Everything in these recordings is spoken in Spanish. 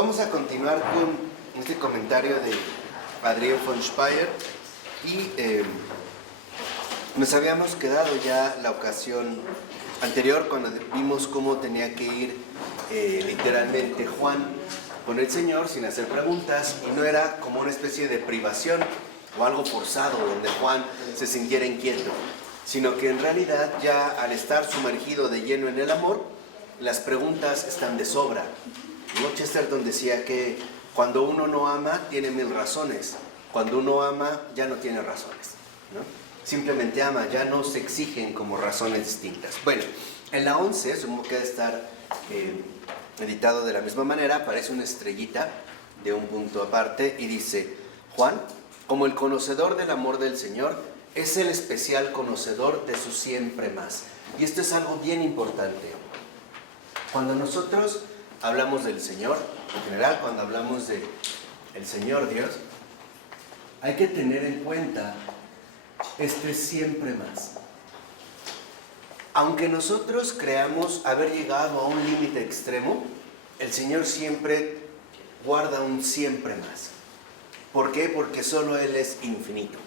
Vamos a continuar con este comentario de Adrián von Speyer y nos habíamos quedado ya la ocasión anterior cuando vimos cómo tenía que ir literalmente Juan con el Señor sin hacer preguntas, y no era como una especie de privación o algo forzado donde Juan se sintiera inquieto, sino que en realidad ya al estar sumergido de lleno en el amor, las preguntas están de sobra. Chesterton decía que cuando uno no ama tiene 1000 razones, cuando uno ama ya no tiene razones, ¿no? Simplemente ama, ya no se exigen como razones distintas. Bueno, en la 11, supongo que debe estar editado de la misma manera, aparece una estrellita de un punto aparte y dice: Juan, como el conocedor del amor del Señor, es el especial conocedor de su siempre más. Y esto es algo bien importante. Cuando nosotros hablamos del Señor, en general cuando hablamos del Señor Dios, hay que tener en cuenta este siempre más. Aunque nosotros creamos haber llegado a un límite extremo, el Señor siempre guarda un siempre más. ¿Por qué? Porque solo Él es infinito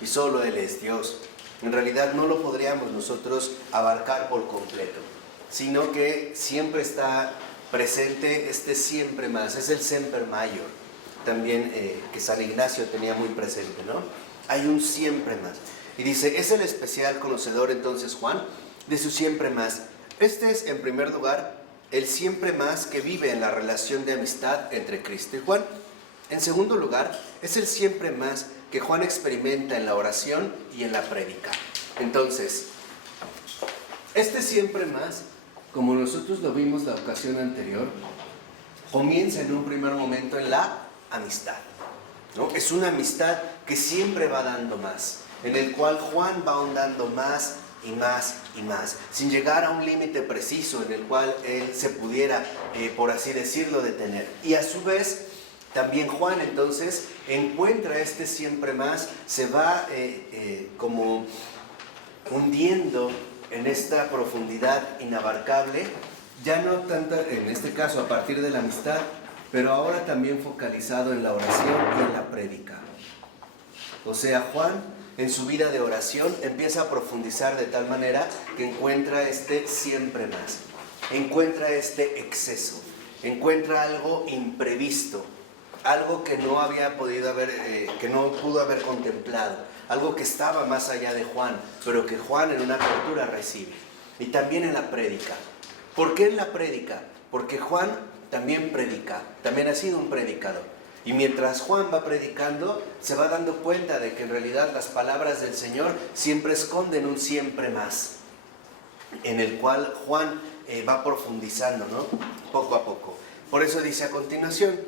y solo Él es Dios. En realidad no lo podríamos nosotros abarcar por completo, sino que siempre está presente este siempre más, es el semper mayor, también que San Ignacio tenía muy presente, ¿no? Hay un siempre más. Y dice, es el especial conocedor entonces Juan de su siempre más. Este es en primer lugar el siempre más que vive en la relación de amistad entre Cristo y Juan. En segundo lugar, es el siempre más que Juan experimenta en la oración y en la prédica. Entonces, este siempre más, como nosotros lo vimos la ocasión anterior, comienza en un primer momento en la amistad, ¿no? Es una amistad que siempre va dando más, en el cual Juan va ahondando más y más y más, sin llegar a un límite preciso en el cual él se pudiera, por así decirlo, detener. Y a su vez, también Juan entonces encuentra este siempre más, se va como hundiendo en esta profundidad inabarcable, ya no tanto en este caso a partir de la amistad, pero ahora también focalizado en la oración y en la prédica. O sea, Juan en su vida de oración empieza a profundizar de tal manera que encuentra este siempre más, encuentra este exceso, encuentra algo imprevisto, algo que no había podido haber, que no pudo haber contemplado, algo que estaba más allá de Juan, pero que Juan en una apertura recibe. Y también en la prédica. ¿Por qué en la prédica? Porque Juan también predica, también ha sido un predicador. Y mientras Juan va predicando, se va dando cuenta de que en realidad las palabras del Señor siempre esconden un siempre más, en el cual Juan va profundizando, ¿no? Poco a poco. Por eso dice a continuación: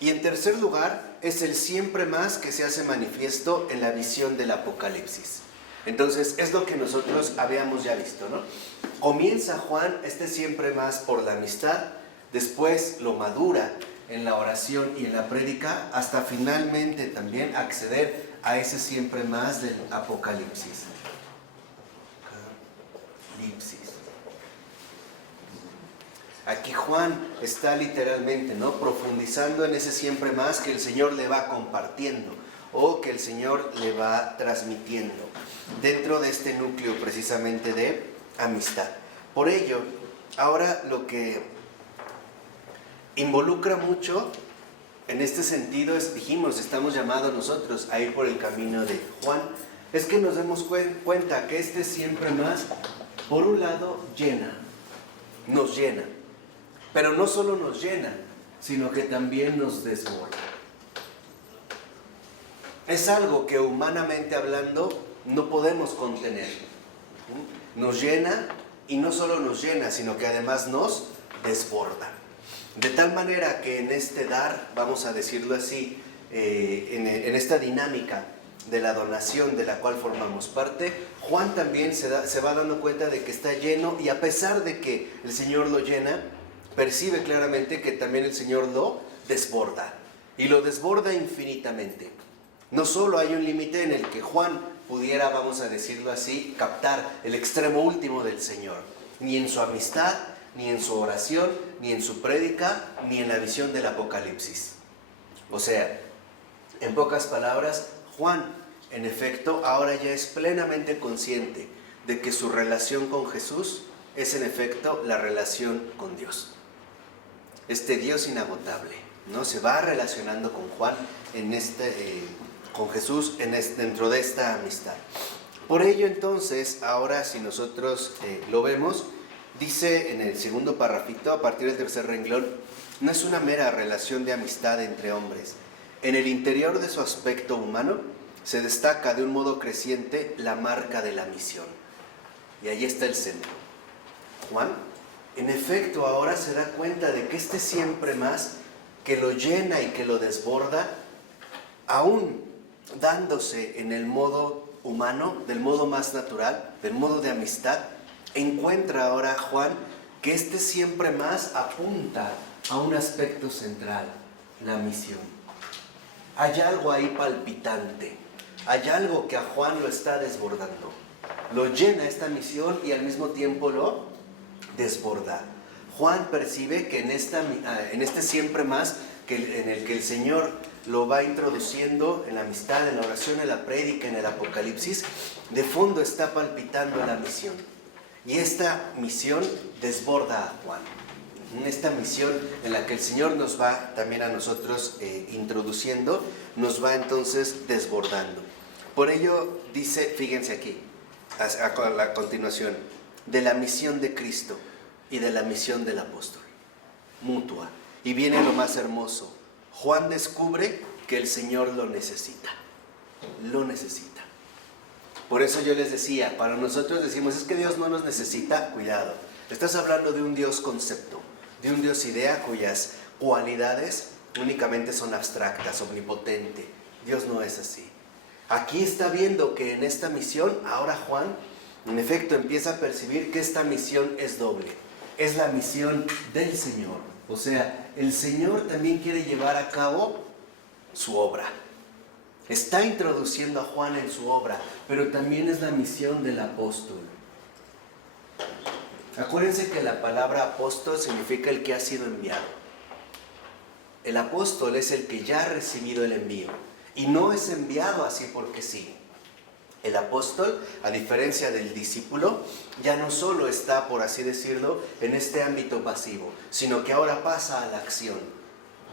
y en tercer lugar, es el siempre más que se hace manifiesto en la visión del Apocalipsis. Entonces, es lo que nosotros habíamos ya visto, ¿no? Comienza Juan este siempre más por la amistad, después lo madura en la oración y en la prédica, hasta finalmente también acceder a ese siempre más del Apocalipsis. Aquí Juan está literalmente, ¿no?, profundizando en ese siempre más que el Señor le va compartiendo o que el Señor le va transmitiendo dentro de este núcleo precisamente de amistad. Por ello, ahora lo que involucra mucho en este sentido es, dijimos, estamos llamados nosotros a ir por el camino de Juan, es que nos demos cuenta que este siempre más, por un lado, nos llena. Pero no solo nos llena, sino que también nos desborda. Es algo que humanamente hablando no podemos contener. Nos llena, y no solo nos llena, sino que además nos desborda. De tal manera que en este dar, vamos a decirlo así, en esta dinámica de la donación de la cual formamos parte, Juan también se va dando cuenta de que está lleno, y a pesar de que el Señor lo llena, percibe claramente que también el Señor lo desborda, y lo desborda infinitamente. No solo hay un límite en el que Juan pudiera, vamos a decirlo así, captar el extremo último del Señor, ni en su amistad, ni en su oración, ni en su prédica, ni en la visión del Apocalipsis. O sea, en pocas palabras, Juan, en efecto, ahora ya es plenamente consciente de que su relación con Jesús es en efecto la relación con Dios. Este Dios inagotable, ¿no? Se va relacionando con Juan con Jesús dentro de esta amistad. Por ello entonces, ahora si nosotros lo vemos, dice en el segundo parrafito, a partir del tercer renglón, no es una mera relación de amistad entre hombres. En el interior de su aspecto humano se destaca de un modo creciente la marca de la misión. Y ahí está el centro. Juan, en efecto, ahora se da cuenta de que este siempre más, que lo llena y que lo desborda, aún dándose en el modo humano, del modo más natural, del modo de amistad, encuentra ahora Juan que este siempre más apunta a un aspecto central, la misión. Hay algo ahí palpitante, hay algo que a Juan lo está desbordando. Lo llena esta misión y al mismo tiempo lo desborda. Juan percibe que en este siempre más, en el que el Señor lo va introduciendo en la amistad, en la oración, en la prédica, en el Apocalipsis, de fondo está palpitando la misión. Y esta misión desborda a Juan. Esta misión en la que el Señor nos va también a nosotros introduciendo, nos va entonces desbordando. Por ello dice, fíjense aquí, a la continuación, de la misión de Cristo y de la misión del apóstol, mutua. Y viene lo más hermoso. Juan descubre que el Señor lo necesita. Lo necesita. Por eso yo les decía, para nosotros decimos, es que Dios no nos necesita. Cuidado, estás hablando de un Dios concepto, de un Dios idea cuyas cualidades únicamente son abstractas, omnipotente. Dios no es así. Aquí está viendo que en esta misión, ahora Juan, en efecto, empieza a percibir que esta misión es doble. Es la misión del Señor. O sea, el Señor también quiere llevar a cabo su obra. Está introduciendo a Juan en su obra, pero también es la misión del apóstol. Acuérdense que la palabra apóstol significa el que ha sido enviado. El apóstol es el que ya ha recibido el envío y no es enviado así porque sí. El apóstol, a diferencia del discípulo, ya no solo está, por así decirlo, en este ámbito pasivo, sino que ahora pasa a la acción.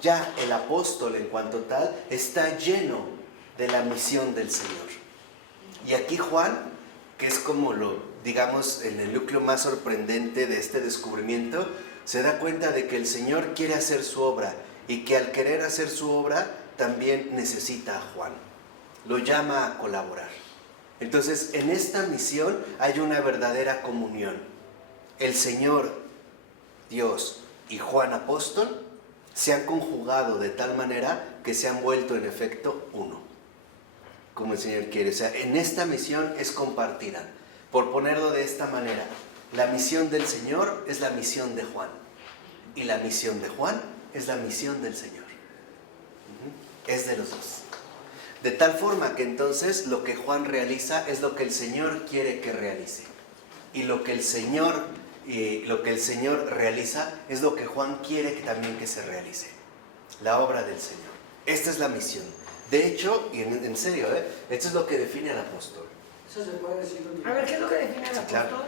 Ya el apóstol, en cuanto tal, está lleno de la misión del Señor. Y aquí Juan, que es como digamos, en el núcleo más sorprendente de este descubrimiento, se da cuenta de que el Señor quiere hacer su obra y que al querer hacer su obra también necesita a Juan. Lo llama a colaborar. Entonces, en esta misión hay una verdadera comunión. El Señor, Dios y Juan apóstol se han conjugado de tal manera que se han vuelto en efecto uno, como el Señor quiere. O sea, en esta misión es compartida. Por ponerlo de esta manera, la misión del Señor es la misión de Juan y la misión de Juan es la misión del Señor. Es de los dos. De tal forma que entonces lo que Juan realiza es lo que el Señor quiere que realice. Y lo que el Señor realiza es lo que Juan quiere que se realice. La obra del Señor. Esta es la misión. De hecho, y en serio, esto es lo que define al apóstol. Eso se puede decir. A ver, ¿qué es lo que define al apóstol? Claro.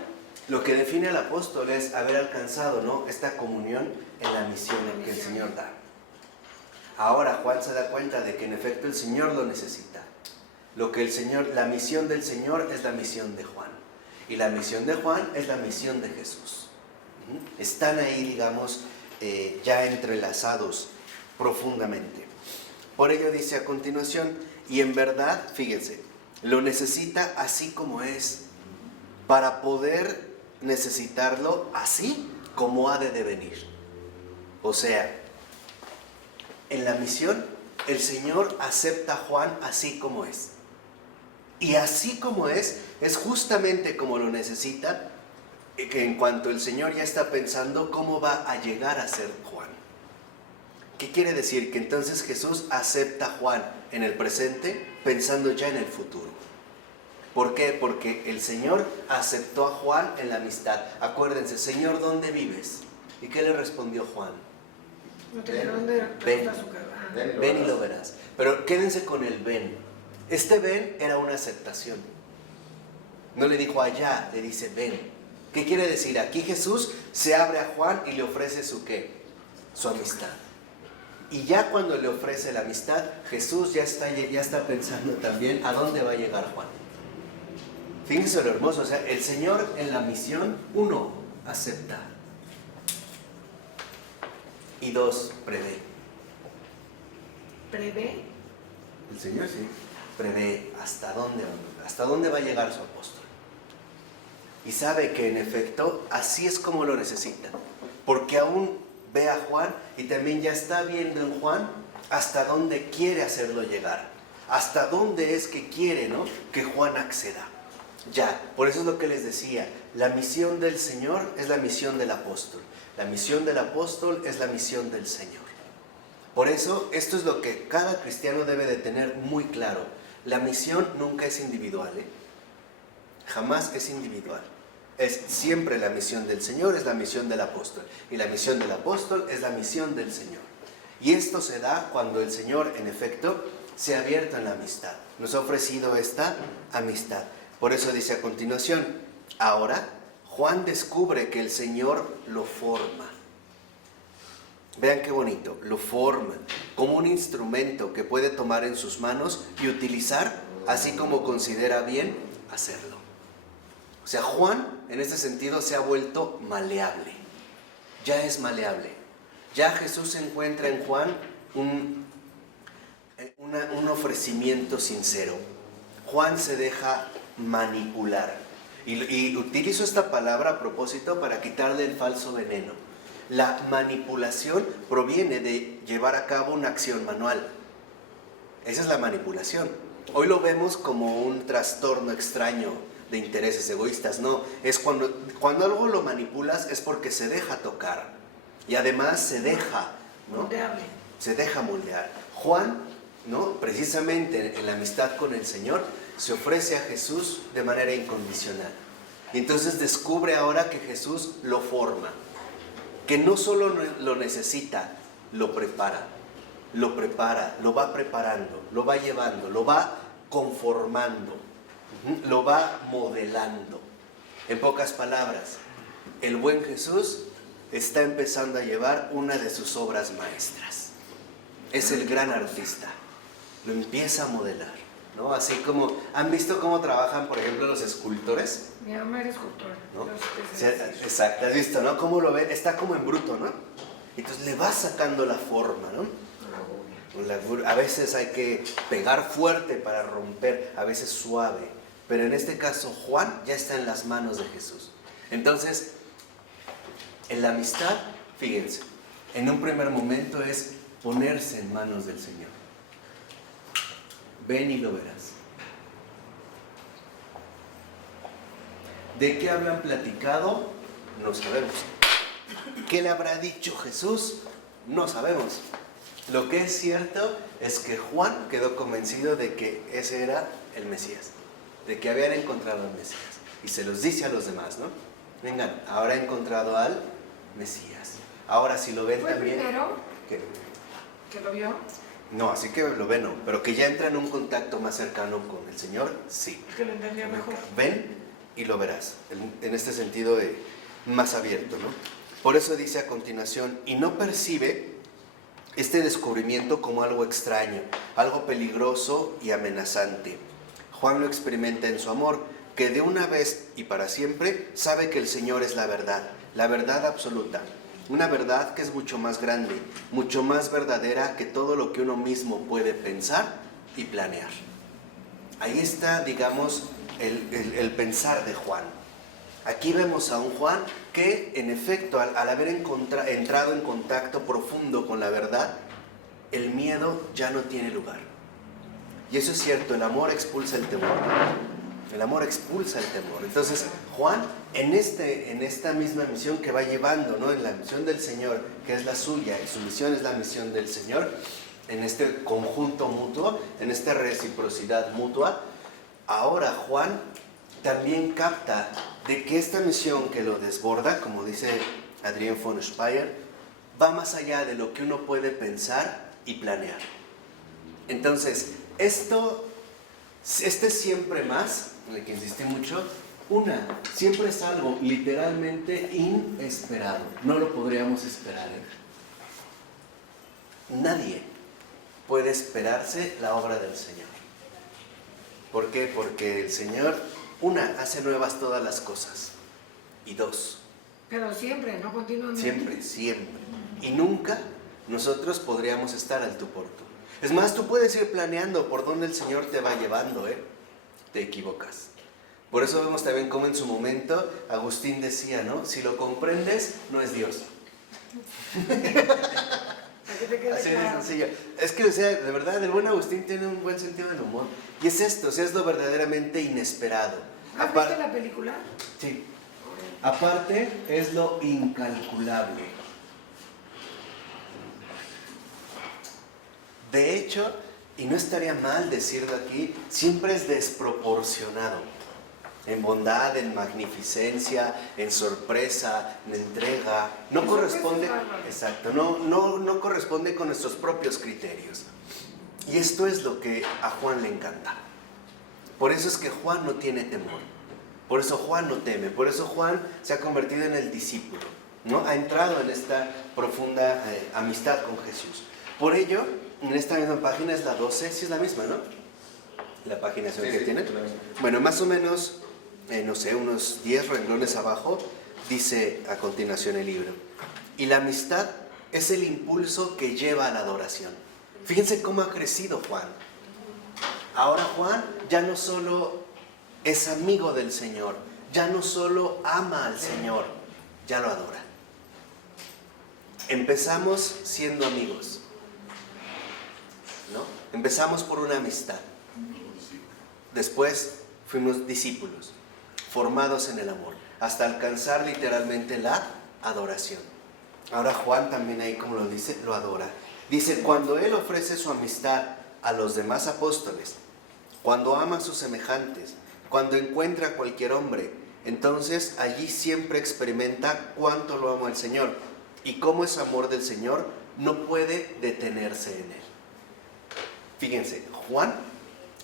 Lo que define al apóstol es haber alcanzado, ¿no?, esta comunión en la misión que el Señor da. Ahora Juan se da cuenta de que en efecto el Señor lo necesita. La misión del Señor es la misión de Juan. Y la misión de Juan es la misión de Jesús. Están ahí, digamos, ya entrelazados profundamente. Por ello dice a continuación, y en verdad, fíjense, lo necesita así como es, para poder necesitarlo así como ha de devenir. O sea, en la misión, el Señor acepta a Juan así como es. Y así como es justamente como lo necesita, que en cuanto el Señor ya está pensando cómo va a llegar a ser Juan. ¿Qué quiere decir? Que entonces Jesús acepta a Juan en el presente, pensando ya en el futuro. ¿Por qué? Porque el Señor aceptó a Juan en la amistad. Acuérdense, Señor, ¿dónde vives? ¿Y qué le respondió Juan? No tenía dónde Ven, a su casa. ven y lo verás. Pero quédense con el ven. Este ven era una aceptación. No le dijo allá, le dice ven. ¿Qué quiere decir? Aquí Jesús se abre a Juan y le ofrece su ¿qué? Su amistad. Y ya cuando le ofrece la amistad, Jesús ya está pensando también a dónde va a llegar Juan. Fíjense lo hermoso, o sea, el Señor en la misión, 1, acepta. Y 2, prevé. ¿Prevé? El Señor sí, prevé hasta dónde va a llegar su apóstol. Y sabe que en efecto, así es como lo necesita. Porque aún ve a Juan y también ya está viendo en Juan hasta dónde quiere hacerlo llegar. Hasta dónde es que quiere, ¿no?, que Juan acceda. Ya, por eso es lo que les decía, la misión del Señor es la misión del apóstol. La misión del apóstol es la misión del Señor. Por eso, esto es lo que cada cristiano debe de tener muy claro. La misión nunca es individual, ¿eh? Jamás es individual. Es siempre la misión del Señor, es la misión del apóstol. Y la misión del apóstol es la misión del Señor. Y esto se da cuando el Señor, en efecto, se ha abierto en la amistad. Nos ha ofrecido esta amistad. Por eso dice a continuación, ahora Juan descubre que el Señor lo forma. Vean qué bonito, lo forma como un instrumento que puede tomar en sus manos y utilizar así como considera bien hacerlo. O sea, Juan en este sentido se ha vuelto maleable, ya es maleable. Ya Jesús encuentra en Juan un ofrecimiento sincero. Juan se deja manipular. Y utilizo esta palabra a propósito para quitarle el falso veneno. La manipulación proviene de llevar a cabo una acción manual. Esa es la manipulación. Hoy lo vemos como un trastorno extraño de intereses egoístas. No, es cuando algo lo manipulas es porque se deja tocar. Y además se deja, ¿no?, se deja moldear. Juan, ¿no?, precisamente en la amistad con el Señor, se ofrece a Jesús de manera incondicional. Y entonces descubre ahora que Jesús lo forma, que no solo lo necesita, lo prepara, lo va preparando, lo va llevando, lo va conformando, lo va modelando. En pocas palabras, el buen Jesús está empezando a llevar una de sus obras maestras. Es el gran artista, lo empieza a modelar, ¿no? Así como, ¿han visto cómo trabajan, por ejemplo, los escultores? Mi mamá era escultora, ¿no? Sí, exacto, ¿has visto, no? ¿Cómo lo ven? Está como en bruto, ¿no? Entonces le va sacando la forma, ¿no? A veces hay que pegar fuerte para romper, a veces suave. Pero en este caso Juan ya está en las manos de Jesús. Entonces, en la amistad, fíjense, en un primer momento es ponerse en manos del Señor. Ven y lo verás. ¿De qué hablan platicado? No sabemos. ¿Qué le habrá dicho Jesús? No sabemos. Lo que es cierto es que Juan quedó convencido de que ese era el Mesías, de que habían encontrado al Mesías. Y se los dice a los demás, ¿no? Vengan, ahora he encontrado al Mesías. Ahora si lo ven ¿Fue también... primero ¿Qué? que lo vio? No, así que lo ven, no. Pero que ya entra en un contacto más cercano con el Señor, sí. Que lo entendió mejor. Ven y lo verás. En este sentido más abierto, ¿no? Por eso dice a continuación, y no percibe este descubrimiento como algo extraño, algo peligroso y amenazante. Juan lo experimenta en su amor, que de una vez y para siempre sabe que el Señor es la verdad absoluta. Una verdad que es mucho más grande, mucho más verdadera que todo lo que uno mismo puede pensar y planear. Ahí está, digamos, el pensar de Juan. Aquí vemos a un Juan que, en efecto, al haber entrado en contacto profundo con la verdad, el miedo ya no tiene lugar. Y eso es cierto, el amor expulsa el temor. El amor expulsa el temor. Entonces, Juan, en esta misma misión que va llevando, ¿no?, en la misión del Señor, que es la suya, y su misión es la misión del Señor, en este conjunto mutuo, en esta reciprocidad mutua, ahora Juan también capta de que esta misión que lo desborda, como dice Adrián von Speyer, va más allá de lo que uno puede pensar y planear. Entonces, este siempre más, en el que insistí mucho, siempre es algo literalmente inesperado. No lo podríamos esperar, ¿eh? Nadie puede esperarse la obra del Señor. ¿Por qué? Porque el Señor, hace nuevas todas las cosas. Y dos, Pero siempre, no continuamente. siempre. Y nunca nosotros podríamos estar al tú por tú. Es más, tú puedes ir planeando por dónde el Señor te va llevando, ¿eh? Te equivocas. Por eso vemos también cómo en su momento Agustín decía, ¿no? Si lo comprendes, no es Dios. Aquí te queda Así de claro. sencillo. Es que, o sea, de verdad, el buen Agustín tiene un buen sentido del humor. Y es esto, o sea, es lo verdaderamente inesperado. ¿Has visto la película? Sí. Aparte, es lo incalculable. De hecho, y no estaría mal decirlo aquí, siempre es desproporcionado. En bondad, en magnificencia, en sorpresa, en entrega. No corresponde, exacto, no corresponde con nuestros propios criterios. Y esto es lo que a Juan le encanta. Por eso es que Juan no tiene temor. Por eso Juan no teme. Por eso Juan se ha convertido en el discípulo, ¿no? Ha entrado en esta profunda amistad con Jesús. Por ello, en esta misma página es la 12, sí es la misma, ¿no? La página que tiene. Bueno, más o menos, no sé, unos 10 renglones abajo, dice a continuación el libro. Y la amistad es el impulso que lleva a la adoración. Fíjense cómo ha crecido Juan. Ahora Juan ya no solo es amigo del Señor, ya no solo ama al Señor, ya lo adora. Empezamos siendo amigos, ¿no? Empezamos por una amistad. Después fuimos discípulos, formados en el amor, hasta alcanzar literalmente la adoración. Ahora Juan también ahí, como lo dice, lo adora. Dice, cuando él ofrece su amistad a los demás apóstoles, cuando ama a sus semejantes, cuando encuentra a cualquier hombre, entonces allí siempre experimenta cuánto lo ama el Señor y cómo ese amor del Señor no puede detenerse en él. Fíjense, Juan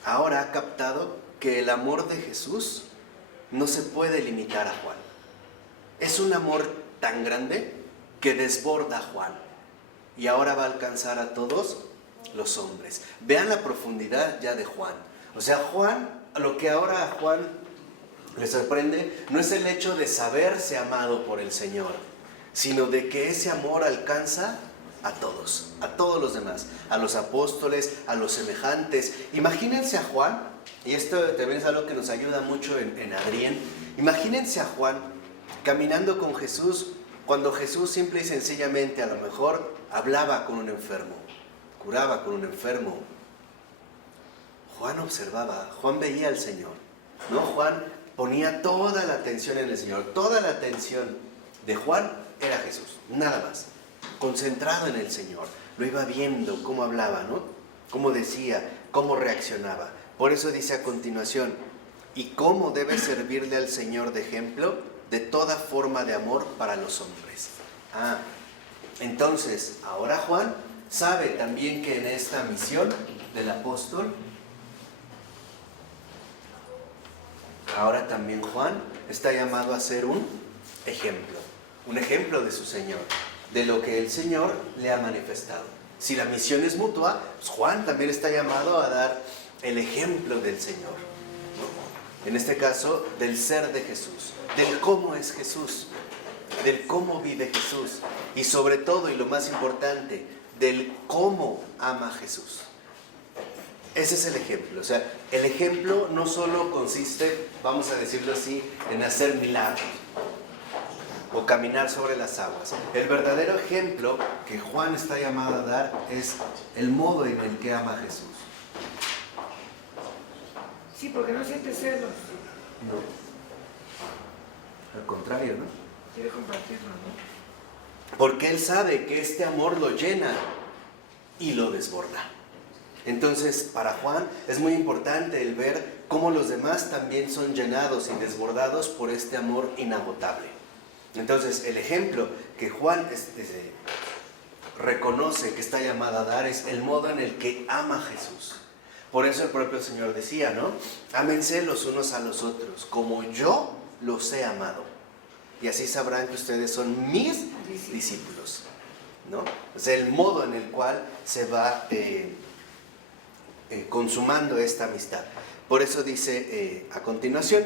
ahora ha captado que el amor de Jesús no se puede limitar a Juan. Es un amor tan grande que desborda a Juan y ahora va a alcanzar a todos los hombres. Vean la profundidad ya de Juan. O sea, Juan, lo que ahora a Juan le sorprende no es el hecho de saberse amado por el Señor, sino de que ese amor alcanza a todos los demás, a los apóstoles, a los semejantes. Imagínense a Juan, y esto también es algo que nos ayuda mucho en Adrián, imagínense a Juan caminando con Jesús, cuando Jesús simple y sencillamente a lo mejor hablaba con un enfermo, curaba con un enfermo. Juan observaba, Juan veía al Señor, ¿no? Juan ponía toda la atención en el Señor, toda la atención de Juan era Jesús, nada más, concentrado en el Señor, lo iba viendo, cómo hablaba, ¿no? Cómo decía, cómo reaccionaba. Por eso dice a continuación, ¿y cómo debe servirle al Señor de ejemplo de toda forma de amor para los hombres? Entonces, ahora Juan sabe también que en esta misión del apóstol, ahora también Juan está llamado a ser un ejemplo de su Señor, de lo que el Señor le ha manifestado. Si la misión es mutua, pues Juan también está llamado a dar el ejemplo del Señor, ¿no? En este caso, del ser de Jesús, del cómo es Jesús, del cómo vive Jesús y sobre todo, y lo más importante, del cómo ama Jesús. Ese es el ejemplo. O sea, el ejemplo no solo consiste, vamos a decirlo así, en hacer milagros o caminar sobre las aguas. El verdadero ejemplo que Juan está llamado a dar es el modo en el que ama a Jesús. Sí, porque no siente celos. No. Al contrario, ¿no? Quiere compartirlo, ¿no? Porque él sabe que este amor lo llena y lo desborda. Entonces, para Juan es muy importante el ver cómo los demás también son llenados y desbordados por este amor inagotable. Entonces, el ejemplo que Juan reconoce que está llamado a dar es el modo en el que ama a Jesús. Por eso el propio Señor decía, ¿no? Ámense los unos a los otros, como yo los he amado. Y así sabrán que ustedes son mis discípulos, ¿no? O sea, el modo en el cual se va consumando esta amistad. Por eso dice a continuación,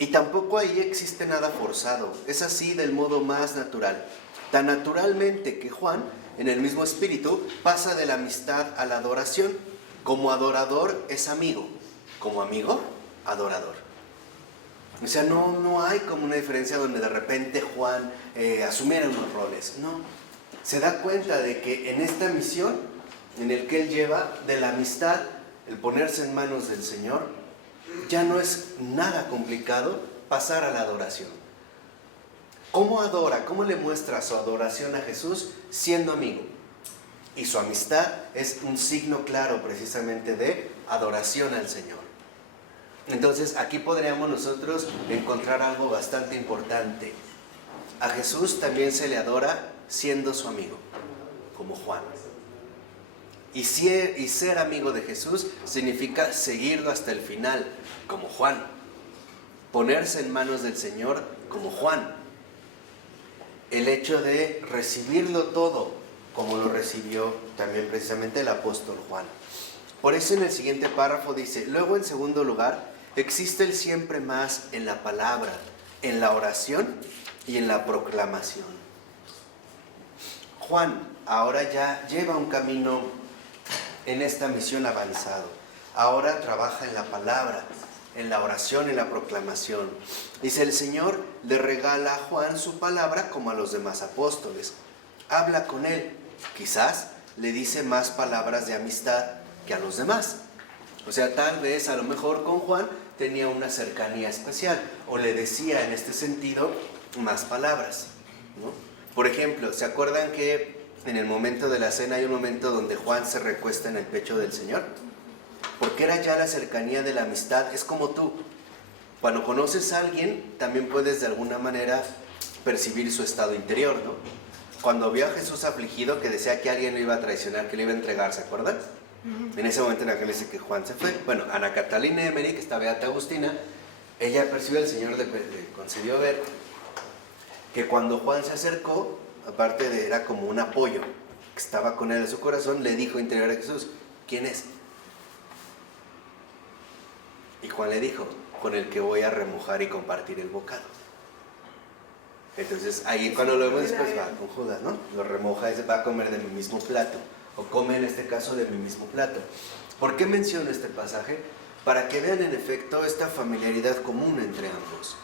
y tampoco ahí existe nada forzado, es así del modo más natural, tan naturalmente que Juan, en el mismo espíritu, pasa de la amistad a la adoración. Como adorador es amigo, como amigo, adorador. O sea, no hay como una diferencia donde de repente Juan asumiera unos roles, no. Se da cuenta de que en esta misión, en el que él lleva de la amistad, el ponerse en manos del Señor, ya no es nada complicado pasar a la adoración. ¿Cómo adora? ¿Cómo le muestra su adoración a Jesús? Siendo amigo. Y su amistad es un signo claro precisamente de adoración al Señor. Entonces aquí podríamos nosotros encontrar algo bastante importante. A Jesús también se le adora siendo su amigo, como Juan. Y ser amigo de Jesús significa seguirlo hasta el final, como Juan. Ponerse en manos del Señor, como Juan. El hecho de recibirlo todo, como lo recibió también precisamente el apóstol Juan. Por eso en el siguiente párrafo dice, luego en segundo lugar, existe el siempre más en la palabra, en la oración y en la proclamación. Juan ahora ya lleva un camino en esta misión avanzado. Ahora trabaja en la palabra, en la oración, en la proclamación. Dice, el Señor le regala a Juan su palabra como a los demás apóstoles. Habla con él. Quizás le dice más palabras de amistad que a los demás. O sea, tal vez a lo mejor con Juan tenía una cercanía especial o le decía en este sentido más palabras, ¿no? Por ejemplo, ¿se acuerdan que en el momento de la cena hay un momento donde Juan se recuesta en el pecho del Señor? Porque era ya la cercanía de la amistad. Es como tú, cuando conoces a alguien también puedes de alguna manera percibir su estado interior, ¿no? Cuando vio a Jesús afligido, que decía que alguien lo iba a traicionar, que le iba a entregar, ¿se acuerdan? En ese momento en aquel dice que Juan se fue. Bueno, Ana Catalina Emery, que está beata Agustina, ella percibió, el Señor le concedió ver que cuando Juan se acercó, aparte de era como un apoyo que estaba con él en su corazón, le dijo interior a Jesús, ¿quién es? Y Juan le dijo, con el que voy a remojar y compartir el bocado. Entonces ahí cuando lo vemos después va con Judas, ¿no? Lo remoja y va a comer de mi mismo plato, o come en este caso de mi mismo plato. ¿Por qué menciono este pasaje? Para que vean en efecto esta familiaridad común entre ambos.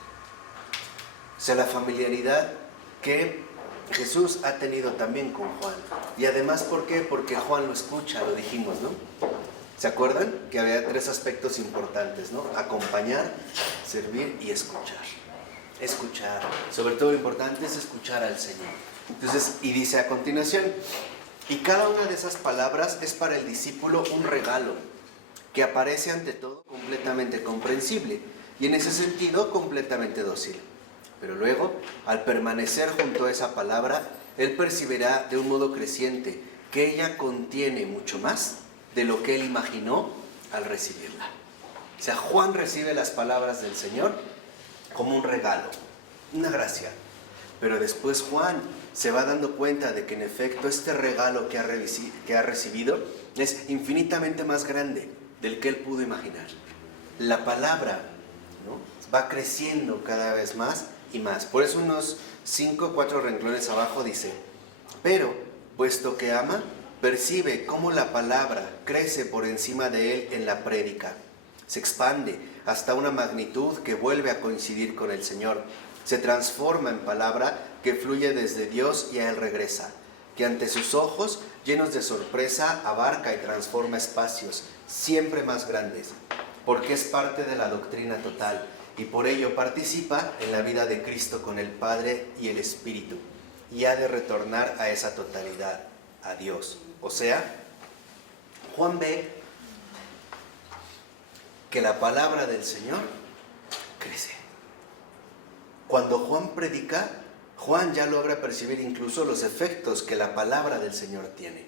O sea, la familiaridad que Jesús ha tenido también con Juan. Y además, ¿por qué? Porque Juan lo escucha, lo dijimos, ¿no? ¿Se acuerdan? Que había 3 aspectos importantes, ¿no? Acompañar, servir y escuchar. Escuchar. Sobre todo lo importante es escuchar al Señor. Entonces, y dice a continuación, y cada una de esas palabras es para el discípulo un regalo que aparece ante todo completamente comprensible y en ese sentido completamente dócil. Pero luego, al permanecer junto a esa palabra, él percibirá de un modo creciente que ella contiene mucho más de lo que él imaginó al recibirla. O sea, Juan recibe las palabras del Señor como un regalo, una gracia. Pero después Juan se va dando cuenta de que en efecto este regalo que ha recibido es infinitamente más grande del que él pudo imaginar. La palabra, ¿no?, va creciendo cada vez más y más. Por eso unos 5 o 4 renglones abajo dice, pero puesto que ama, percibe cómo la palabra crece por encima de él en la prédica. Se expande hasta una magnitud que vuelve a coincidir con el Señor. Se transforma en palabra que fluye desde Dios y a él regresa, que ante sus ojos, llenos de sorpresa, abarca y transforma espacios siempre más grandes, porque es parte de la doctrina total y por ello participa en la vida de Cristo con el Padre y el Espíritu, y ha de retornar a esa totalidad, a Dios. O sea, Juan ve que la palabra del Señor crece. Cuando Juan predica, Juan ya logra percibir incluso los efectos que la palabra del Señor tiene.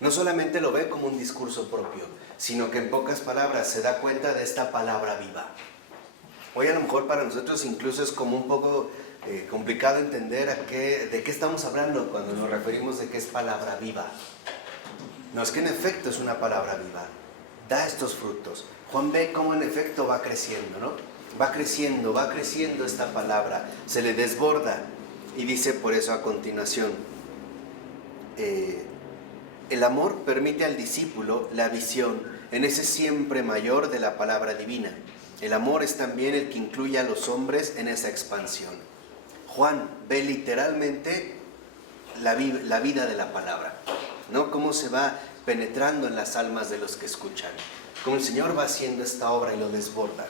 No solamente lo ve como un discurso propio, sino que en pocas palabras se da cuenta de esta palabra viva. Hoy a lo mejor para nosotros incluso es como un poco complicado entender de qué estamos hablando cuando nos referimos de que es palabra viva. No, es que en efecto es una palabra viva, da estos frutos. Juan ve cómo en efecto va creciendo, ¿no? Va creciendo esta palabra, se le desborda y dice por eso a continuación, el amor permite al discípulo la visión en ese siempre mayor de la palabra divina. El amor es también el que incluye a los hombres en esa expansión. Juan ve literalmente la vida de la palabra, ¿no? Cómo se va penetrando en las almas de los que escuchan, cómo el Señor va haciendo esta obra y lo desborda.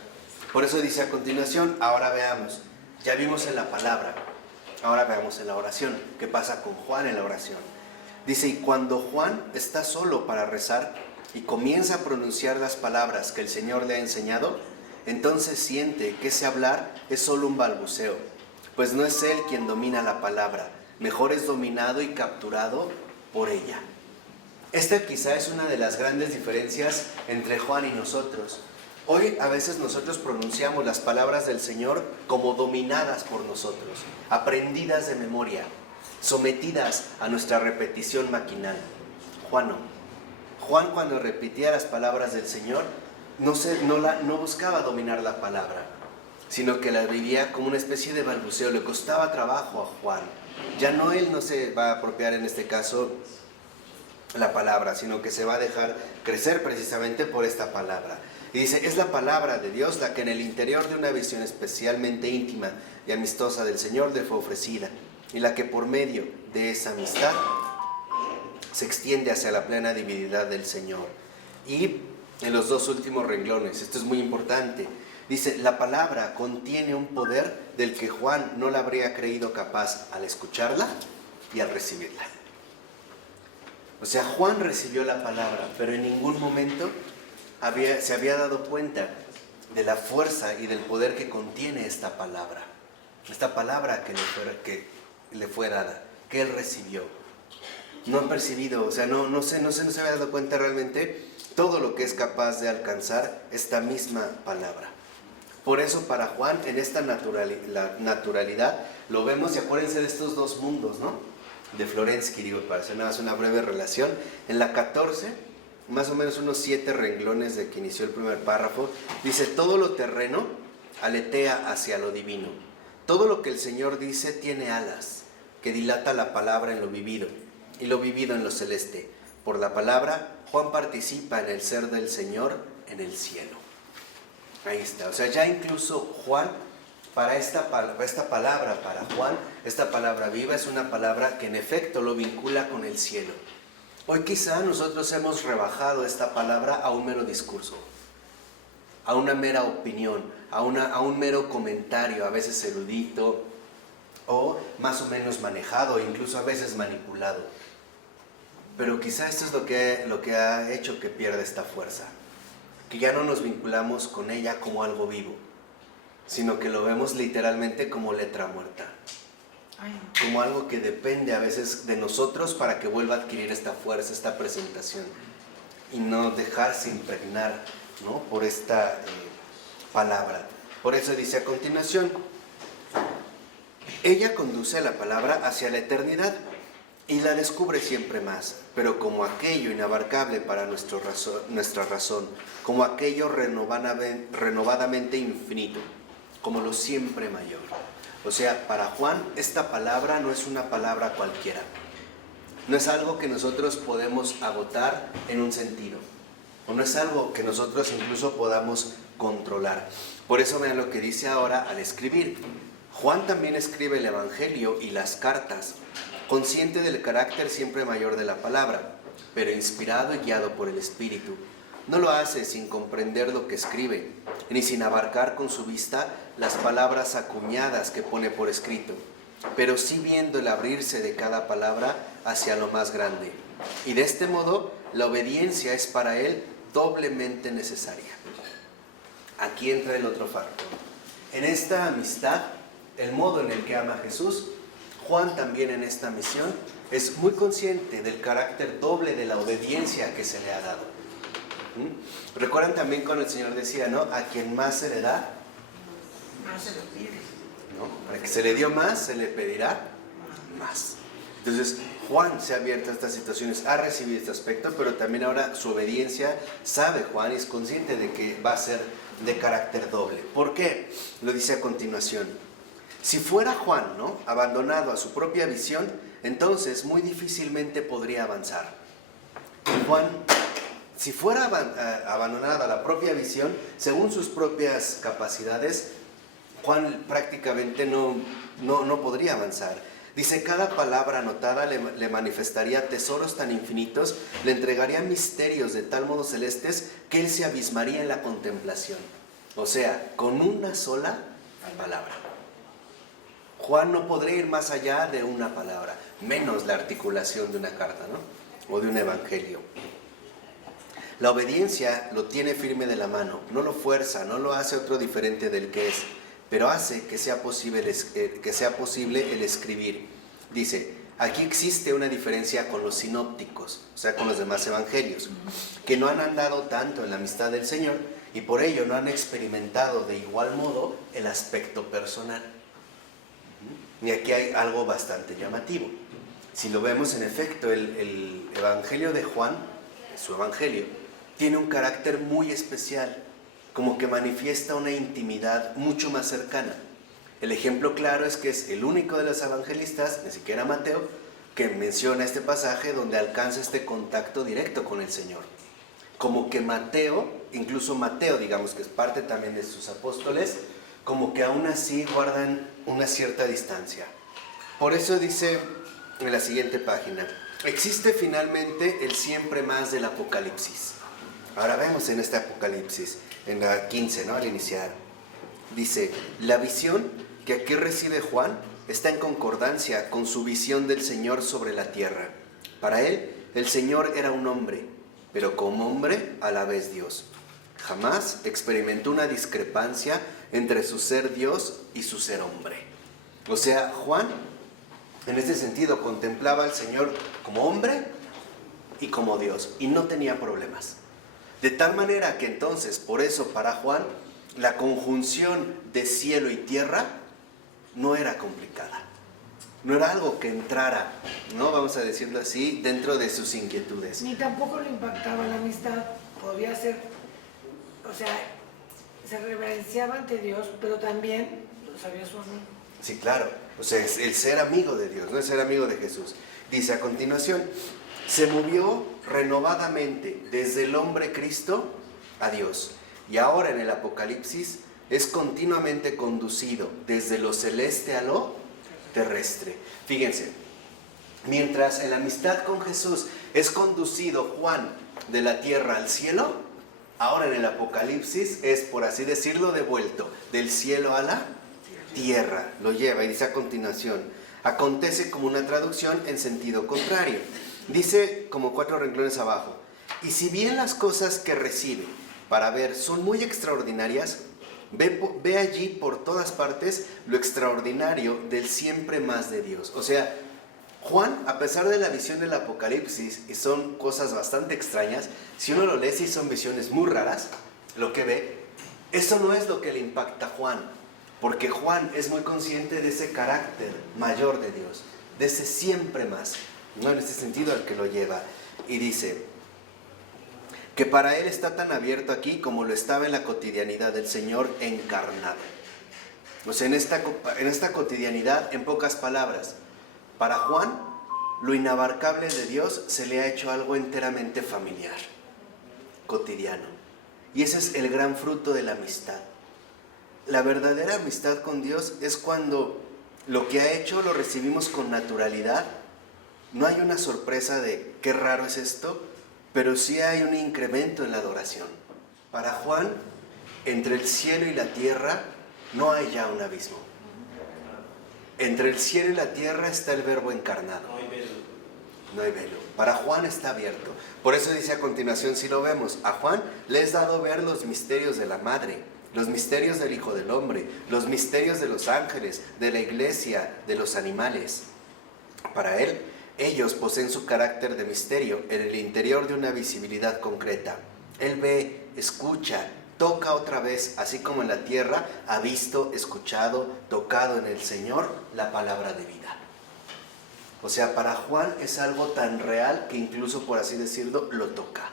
Por eso dice a continuación, ahora veamos, ya vimos en la palabra, ahora veamos en la oración. ¿Qué pasa con Juan en la oración? Dice, y cuando Juan está solo para rezar y comienza a pronunciar las palabras que el Señor le ha enseñado, entonces siente que ese hablar es solo un balbuceo, pues no es él quien domina la palabra, mejor es dominado y capturado por ella. Esta quizá es una de las grandes diferencias entre Juan y nosotros. Hoy a veces nosotros pronunciamos las palabras del Señor como dominadas por nosotros, aprendidas de memoria, sometidas a nuestra repetición maquinal. Juan no. Juan cuando repetía las palabras del Señor no buscaba dominar la palabra, sino que la vivía como una especie de balbuceo. Le costaba trabajo a Juan. Ya no él no se va a apropiar en este caso la palabra, sino que se va a dejar crecer precisamente por esta palabra. Y dice, es la palabra de Dios la que en el interior de una visión especialmente íntima y amistosa del Señor le fue ofrecida, y la que por medio de esa amistad se extiende hacia la plena divinidad del Señor. Y en los dos últimos renglones, esto es muy importante, dice, la palabra contiene un poder del que Juan no la habría creído capaz al escucharla y al recibirla. O sea, Juan recibió la palabra, pero en ningún momento se había dado cuenta de la fuerza y del poder que contiene esta palabra que le fue dada, que él recibió. No han percibido, o sea, no se había dado cuenta realmente todo lo que es capaz de alcanzar esta misma palabra. Por eso para Juan, en esta naturalidad, lo vemos, y acuérdense de estos dos mundos, ¿no? De Florensky, para hacer nada más una breve relación. En la 14, más o menos unos 7 renglones de que inició el primer párrafo, dice, todo lo terreno aletea hacia lo divino. Todo lo que el Señor dice tiene alas, que dilata la palabra en lo vivido, y lo vivido en lo celeste. Por la palabra, Juan participa en el ser del Señor en el cielo. Ahí está, o sea, ya incluso Juan, para esta palabra, para Juan, esta palabra viva es una palabra que en efecto lo vincula con el cielo. Hoy quizá nosotros hemos rebajado esta palabra a un mero discurso, a una mera opinión, a un mero comentario, a veces erudito, o más o menos manejado, incluso a veces manipulado. Pero quizá esto es lo que ha hecho que pierda esta fuerza, que ya no nos vinculamos con ella como algo vivo, sino que lo vemos literalmente como letra muerta, como algo que depende a veces de nosotros para que vuelva a adquirir esta fuerza, esta presentación, y no dejarse impregnar, ¿no?, por esta palabra. Por eso dice a continuación, ella conduce la palabra hacia la eternidad y la descubre siempre más, pero como aquello inabarcable para nuestra razón, como aquello renovadamente infinito, como lo siempre mayor. O sea, para Juan esta palabra no es una palabra cualquiera, no es algo que nosotros podemos agotar en un sentido, o no es algo que nosotros incluso podamos controlar. Por eso vean lo que dice ahora al escribir. Juan también escribe el Evangelio y las cartas, consciente del carácter siempre mayor de la palabra, pero inspirado y guiado por el Espíritu. No lo hace sin comprender lo que escribe, ni sin abarcar con su vista las palabras acuñadas que pone por escrito, pero sí viendo el abrirse de cada palabra hacia lo más grande, Y de este modo, la obediencia es para él doblemente necesaria. Aquí entra el otro factor. En esta amistad, el modo en el que ama a Jesús, Juan también en esta misión es muy consciente del carácter doble de la obediencia que se le ha dado. ¿Recuerdan también cuando el Señor decía, ¿no? A quien más se le da, Más se lo pide. ¿no? Para que se le dio más, se le pedirá más. Entonces, Juan se ha abierto a estas situaciones, ha recibido este aspecto, pero también ahora su obediencia, sabe Juan, y es consciente de que va a ser de carácter doble. ¿Por qué? Lo dice a continuación. Si fuera Juan, ¿no?, abandonado a su propia visión, entonces muy difícilmente podría avanzar. Juan, si fuera abandonado a la propia visión, según sus propias capacidades, Juan prácticamente no podría avanzar. Dice, cada palabra anotada le manifestaría tesoros tan infinitos, le entregaría misterios de tal modo celestes que él se abismaría en la contemplación. O sea, con una sola palabra. Juan no podría ir más allá de una palabra, menos la articulación de una carta, ¿no? O de un evangelio. La obediencia lo tiene firme de la mano, no lo fuerza, no lo hace otro diferente del que es, pero hace que sea posible el escribir. Dice, aquí existe una diferencia con los sinópticos, o sea, con los demás evangelios, que no han andado tanto en la amistad del Señor y por ello no han experimentado de igual modo el aspecto personal. Y aquí hay algo bastante llamativo. Si lo vemos, en efecto, el evangelio de Juan, su evangelio, tiene un carácter muy especial, como que manifiesta una intimidad mucho más cercana. El ejemplo claro es que es el único de los evangelistas, ni siquiera Mateo, que menciona este pasaje donde alcanza este contacto directo con el Señor. Como que Mateo, incluso Mateo, digamos que es parte también de sus apóstoles, como que aún así guardan una cierta distancia. Por eso dice en la siguiente página, existe finalmente el siempre más del Apocalipsis. Ahora vemos en este Apocalipsis, en la 15, ¿no?, al iniciar. Dice, la visión que aquí recibe Juan está en concordancia con su visión del Señor sobre la tierra. Para él, el Señor era un hombre, pero como hombre a la vez Dios. Jamás experimentó una discrepancia entre su ser Dios y su ser hombre. O sea, Juan, en este sentido, contemplaba al Señor como hombre y como Dios, y no tenía problemas. De tal manera que entonces, por eso para Juan, la conjunción de cielo y tierra no era complicada. No era algo que entrara, ¿no?, vamos a decirlo así, dentro de sus inquietudes. Ni tampoco le impactaba la amistad. Podía ser, o sea, se reverenciaba ante Dios, pero también lo sabía su amigo. Sí, claro. O sea, es el ser amigo de Dios, no el ser amigo de Jesús. Dice a continuación, se movió renovadamente desde el hombre Cristo a Dios. Y ahora en el Apocalipsis es continuamente conducido desde lo celeste a lo terrestre. Fíjense, mientras en la amistad con Jesús es conducido Juan de la tierra al cielo, ahora en el Apocalipsis es, por así decirlo, devuelto del cielo a la tierra. Lo lleva y dice a continuación, acontece como una traducción en sentido contrario. Dice como 4 renglones abajo, y si bien las cosas que recibe para ver son muy extraordinarias, ve allí por todas partes lo extraordinario del siempre más de Dios. O sea, Juan, a pesar de la visión del Apocalipsis, y son cosas bastante extrañas, si uno lo lee, sí son visiones muy raras, lo que ve, eso no es lo que le impacta a Juan, porque Juan es muy consciente de ese carácter mayor de Dios, de ese siempre más, ¿no?, en este sentido al que lo lleva. Y dice que para él está tan abierto aquí como lo estaba en la cotidianidad del Señor encarnado. O sea, en esta cotidianidad, en pocas palabras, para Juan, lo inabarcable de Dios se le ha hecho algo enteramente familiar, cotidiano. Y ese es el gran fruto de la amistad. La verdadera amistad con Dios es cuando lo que ha hecho lo recibimos con naturalidad. No hay una sorpresa de qué raro es esto, pero sí hay un incremento en la adoración. Para Juan, entre el cielo y la tierra no hay ya un abismo. Entre el cielo y la tierra está el Verbo encarnado. no hay velo. Para Juan está abierto. Por eso dice a continuación, si lo vemos, a Juan le es dado ver los misterios de la madre, los misterios del Hijo del Hombre, los misterios de los ángeles, de la iglesia, de los animales. Para él, ellos poseen su carácter de misterio en el interior de una visibilidad concreta. Él ve, escucha, toca otra vez, así como en la tierra ha visto, escuchado, tocado en el Señor la palabra de vida. O sea, para Juan es algo tan real que incluso, por así decirlo, lo toca,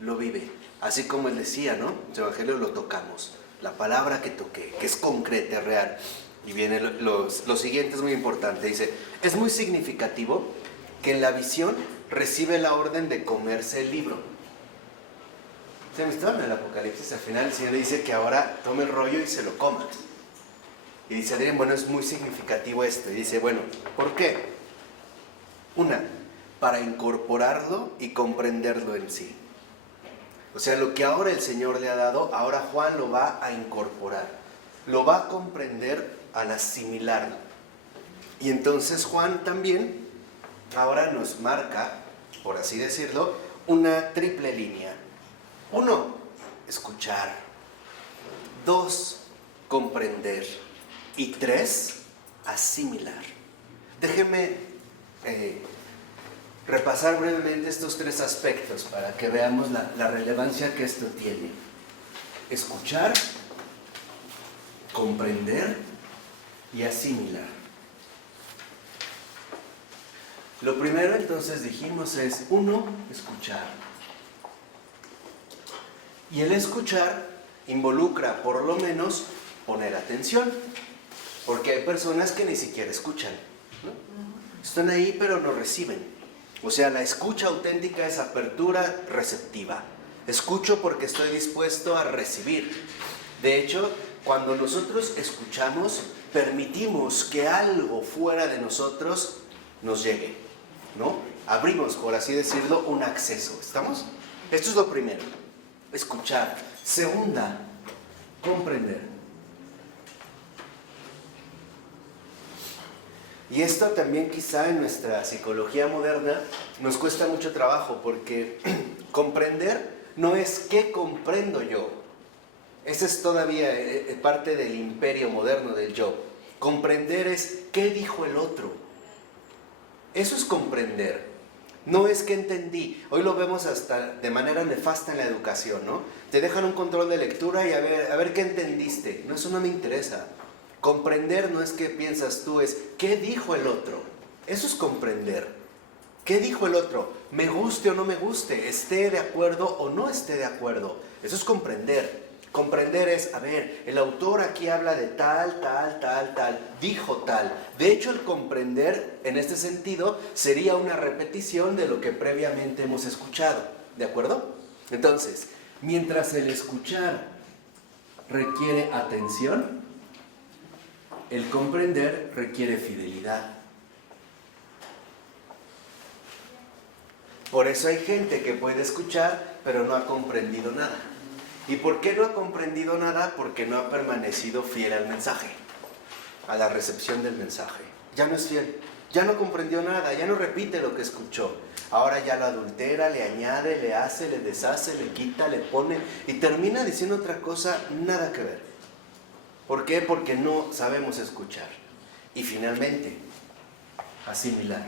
lo vive. Así como él decía, ¿no? En su evangelio lo tocamos. La palabra que toqué, que es concreta, real. Y viene lo siguiente, es muy importante. Dice, es muy significativo que en la visión recibe la orden de comerse el libro. ¿Se me estaba en el Apocalipsis? Al final el Señor le dice que ahora tome el rollo y se lo coma. Y dice Adrián, bueno, es muy significativo esto. Y dice, bueno, ¿por qué? Una, para incorporarlo y comprenderlo en sí. O sea, lo que ahora el Señor le ha dado, ahora Juan lo va a incorporar. Lo va a comprender al asimilarlo. Y entonces Juan también ahora nos marca, por así decirlo, una triple línea. 1, escuchar. 2, comprender. Y 3, asimilar. Déjenme repasar brevemente estos 3 aspectos para que veamos la relevancia que esto tiene. Escuchar, comprender y asimilar. Lo primero entonces dijimos es 1, escuchar. Y el escuchar involucra por lo menos poner atención, porque hay personas que ni siquiera escuchan, ¿no? Están ahí pero no reciben. O sea, la escucha auténtica es apertura receptiva. Escucho porque estoy dispuesto a recibir. De hecho, cuando nosotros escuchamos, permitimos que algo fuera de nosotros nos llegue, ¿no? Abrimos, por así decirlo, un acceso. ¿Estamos? Esto es lo primero, escuchar. Segunda, comprender. Y esto también quizá en nuestra psicología moderna nos cuesta mucho trabajo, porque comprender no es qué comprendo yo. Esa es todavía parte del imperio moderno del yo. Comprender es qué dijo el otro. Eso es comprender. No es que entendí. Hoy lo vemos hasta de manera nefasta en la educación, ¿no? Te dejan un control de lectura y a ver qué entendiste. No, eso no me interesa. Comprender no es qué piensas tú, es qué dijo el otro. Eso es comprender. ¿Qué dijo el otro? Me guste o no me guste, esté de acuerdo o no esté de acuerdo. Eso es comprender. Comprender es, a ver, el autor aquí habla de tal, dijo tal. De hecho, el comprender en este sentido sería una repetición de lo que previamente hemos escuchado. ¿De acuerdo? Entonces, mientras el escuchar requiere atención, el comprender requiere fidelidad. Por eso hay gente que puede escuchar, pero no ha comprendido nada. ¿Y por qué no ha comprendido nada? Porque no ha permanecido fiel al mensaje, a la recepción del mensaje. Ya no es fiel, ya no comprendió nada, ya no repite lo que escuchó. Ahora ya lo adultera, le añade, le hace, le deshace, le quita, le pone y termina diciendo otra cosa, nada que ver. ¿Por qué? Porque no sabemos escuchar. Y finalmente, asimilar.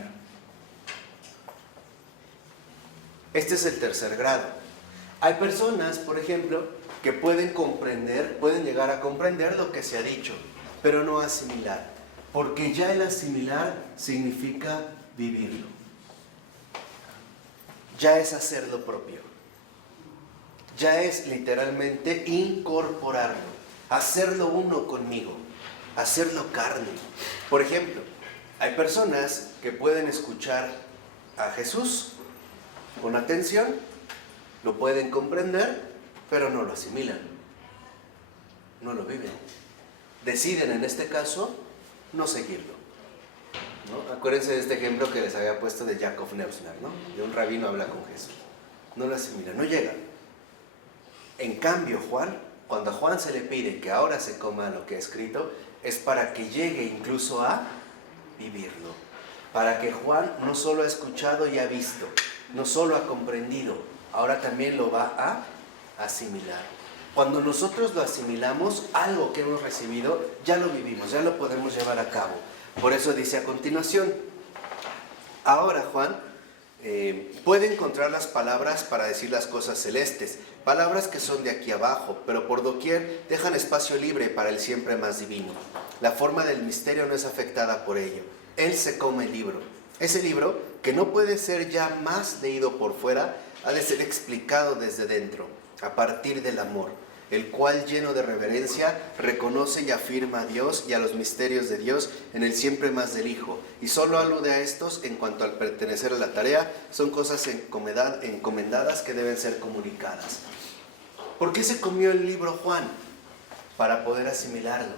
Este es el tercer grado. Hay personas, por ejemplo, que pueden llegar a comprender lo que se ha dicho, pero no asimilar. Porque ya el asimilar significa vivirlo. Ya es hacer lo propio. Ya es literalmente incorporarlo. Hacerlo uno conmigo, hacerlo carne. Por ejemplo, hay personas que pueden escuchar a Jesús con atención, lo pueden comprender, pero no lo asimilan, no lo viven. Deciden en este caso no seguirlo, ¿no? Acuérdense de este ejemplo que les había puesto de Jacob Neusner, ¿no? De un rabino habla con Jesús. No lo asimilan, no llegan. En cambio, cuando a Juan se le pide que ahora se coma lo que ha escrito, es para que llegue incluso a vivirlo. para que Juan no solo ha escuchado y ha visto, no solo ha comprendido, ahora también lo va a asimilar. Cuando nosotros lo asimilamos, algo que hemos recibido, ya lo vivimos, ya lo podemos llevar a cabo. Por eso dice a continuación, ahora Juan puede encontrar las palabras para decir las cosas celestes, palabras que son de aquí abajo, pero por doquier dejan espacio libre para el siempre más divino. La forma del misterio no es afectada por ello. Él se come el libro. Ese libro, que no puede ser ya más leído por fuera, ha de ser explicado desde dentro, a partir del amor, el cual, lleno de reverencia, reconoce y afirma a Dios y a los misterios de Dios en el siempre más del Hijo, y solo alude a estos en cuanto al pertenecer a la tarea, son cosas encomendadas que deben ser comunicadas. ¿Por qué se comió el libro Juan? Para poder asimilarlo,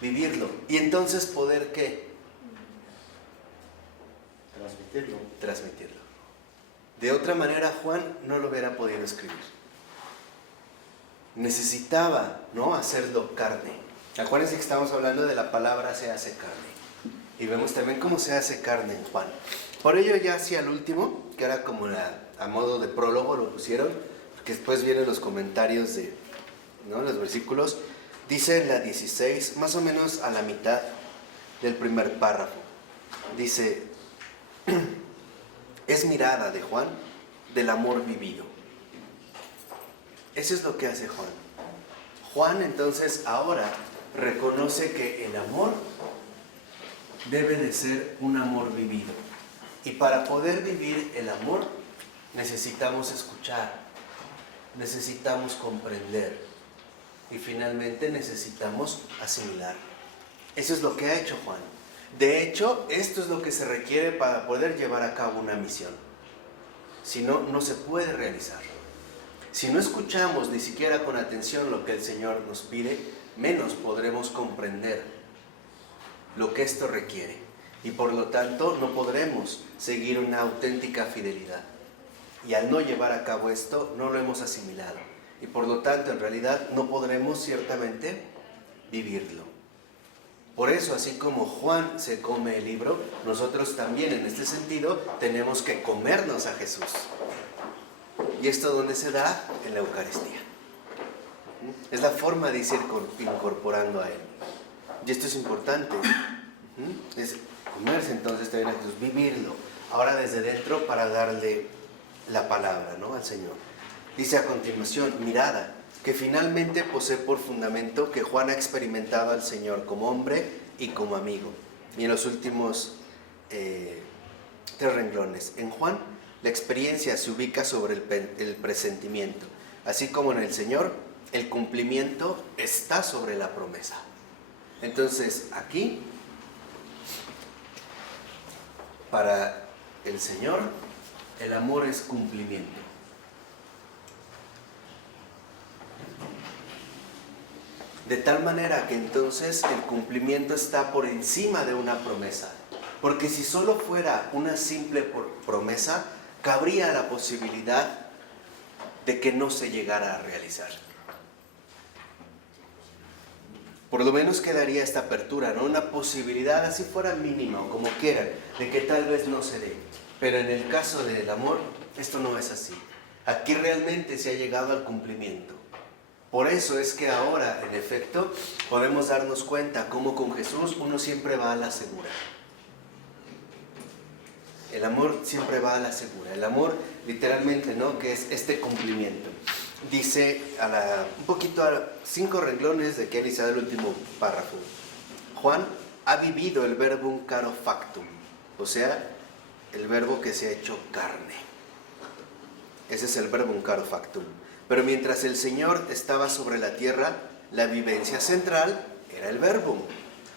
vivirlo, y entonces poder, ¿qué? Transmitirlo. De otra manera, Juan no lo hubiera podido escribir. Necesitaba, ¿no?, hacerlo carne. Acuérdense que estamos hablando de la palabra se hace carne. Y vemos también cómo se hace carne en Juan. Por ello ya hacia el último, que era como a modo de prólogo lo pusieron, porque después vienen los comentarios de, ¿no?, los versículos. Dice en la 16, más o menos a la mitad del primer párrafo, dice, es mirada de Juan del amor vivido. Eso es lo que hace Juan. Juan entonces ahora reconoce que el amor debe de ser un amor vivido. Y para poder vivir el amor necesitamos escuchar, necesitamos comprender y finalmente necesitamos asimilar. Eso es lo que ha hecho Juan. De hecho, esto es lo que se requiere para poder llevar a cabo una misión. Si no, no se puede realizar. Si no escuchamos ni siquiera con atención lo que el Señor nos pide, menos podremos comprender lo que esto requiere. Y por lo tanto, no podremos seguir una auténtica fidelidad. Y al no llevar a cabo esto, no lo hemos asimilado. Y por lo tanto, en realidad, no podremos ciertamente vivirlo. Por eso, así como Juan se come el libro, nosotros también en este sentido tenemos que comernos a Jesús. ¿Y esto dónde se da? En la Eucaristía. Es la forma de irse incorporando a Él. Y esto es importante. Es comerse entonces también a Jesús, vivirlo. Ahora desde dentro para darle la palabra, ¿no?, al Señor. Dice a continuación, mirada, que finalmente posee por fundamento que Juan ha experimentado al Señor como hombre y como amigo. Y en los últimos 3 renglones, en Juan la experiencia se ubica sobre el presentimiento, así como en el Señor el cumplimiento está sobre la promesa. Entonces aquí, para el Señor, el amor es cumplimiento. De tal manera que entonces el cumplimiento está por encima de una promesa. Porque si solo fuera una simple promesa, cabría la posibilidad de que no se llegara a realizar. Por lo menos quedaría esta apertura, ¿no? Una posibilidad, así fuera mínima o como quieran, de que tal vez no se dé. Pero en el caso del amor, esto no es así. Aquí realmente se ha llegado al cumplimiento. Por eso es que ahora, en efecto, podemos darnos cuenta cómo con Jesús uno siempre va a la segura. El amor siempre va a la segura. El amor, literalmente, ¿no?, que es este cumplimiento. Dice un poquito a 5 renglones de que ha iniciado el último párrafo. Juan ha vivido el verbum caro factum, o sea, el verbo que se ha hecho carne. Ese es el verbum caro factum. Pero mientras el Señor estaba sobre la tierra, la vivencia central era el verbum.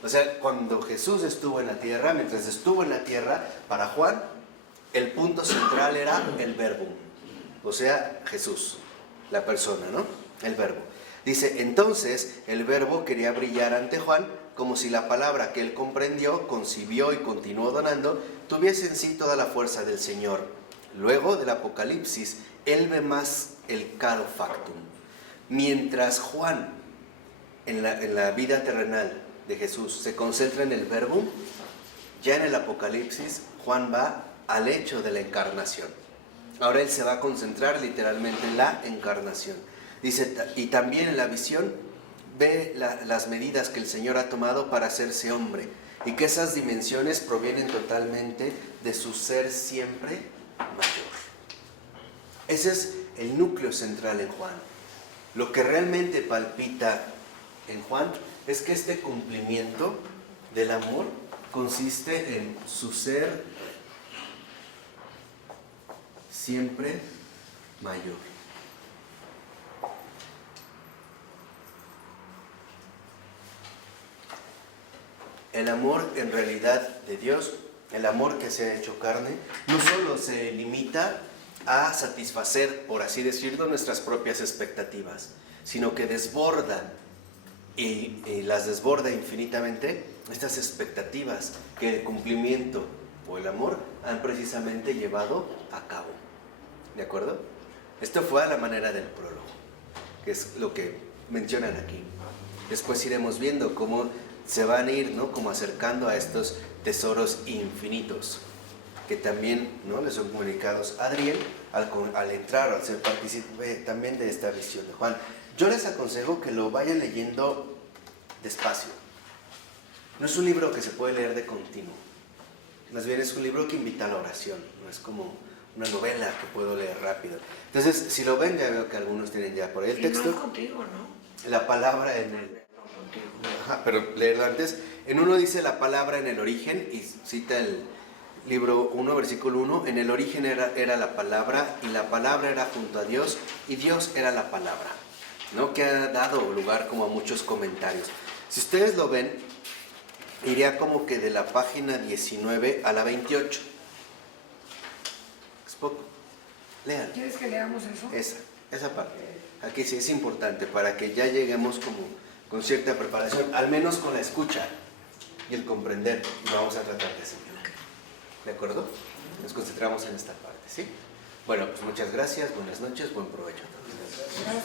O sea, cuando Jesús estuvo en la tierra, mientras estuvo en la tierra, para Juan, el punto central era el verbum. O sea, Jesús, la persona, ¿no? El verbo. Dice, entonces el verbo quería brillar ante Juan como si la palabra que él comprendió, concibió y continuó donando, tuviese en sí toda la fuerza del Señor. Luego del Apocalipsis, él ve más el caro factum. Mientras Juan, en la vida terrenal de Jesús, se concentra en el verbum, Ya en el Apocalipsis, Juan va al hecho de la encarnación. Ahora él se va a concentrar literalmente en la encarnación. Dice, y también en la visión ve las medidas que el Señor ha tomado para hacerse hombre, y que esas dimensiones provienen totalmente de su ser siempre mayor. Ese es el núcleo central en Juan. Lo que realmente palpita en Juan es que este cumplimiento del amor consiste en su ser siempre mayor. El amor en realidad de Dios, el amor que se ha hecho carne, no solo se limita a satisfacer, por así decirlo, nuestras propias expectativas, sino que desborda y las desborda infinitamente estas expectativas que el cumplimiento o el amor han precisamente llevado a cabo. ¿De acuerdo? Esto fue a la manera del prólogo, que es lo que mencionan aquí. Después iremos viendo cómo se van a ir, ¿no?, como acercando a estos tesoros infinitos, que también, ¿no?, les son comunicados a Adriel al entrar, al ser partícipe también de esta visión de Juan. Yo les aconsejo que lo vayan leyendo despacio. No es un libro que se puede leer de continuo. Más bien es un libro que invita a la oración. No es como una novela que puedo leer rápido. Entonces, si lo ven, ya veo que algunos tienen ya por ahí el texto. No contigo, ¿no? La palabra en el... Ajá, pero leerlo antes. En uno dice la palabra en el origen y cita el libro 1, versículo 1. En el origen era la palabra y la palabra era junto a Dios y Dios era la palabra, ¿no?, que ha dado lugar como a muchos comentarios. Si ustedes lo ven, iría como que de la página 19 a la 28. Es poco. Lean. ¿Quieres que leamos eso? Esa parte. Aquí sí es importante para que ya lleguemos como con cierta preparación, al menos con la escucha y el comprender. Y vamos a tratar de hacerlo. ¿De acuerdo? Nos concentramos en esta parte, ¿sí? Bueno, pues muchas gracias, buenas noches, buen provecho a todos.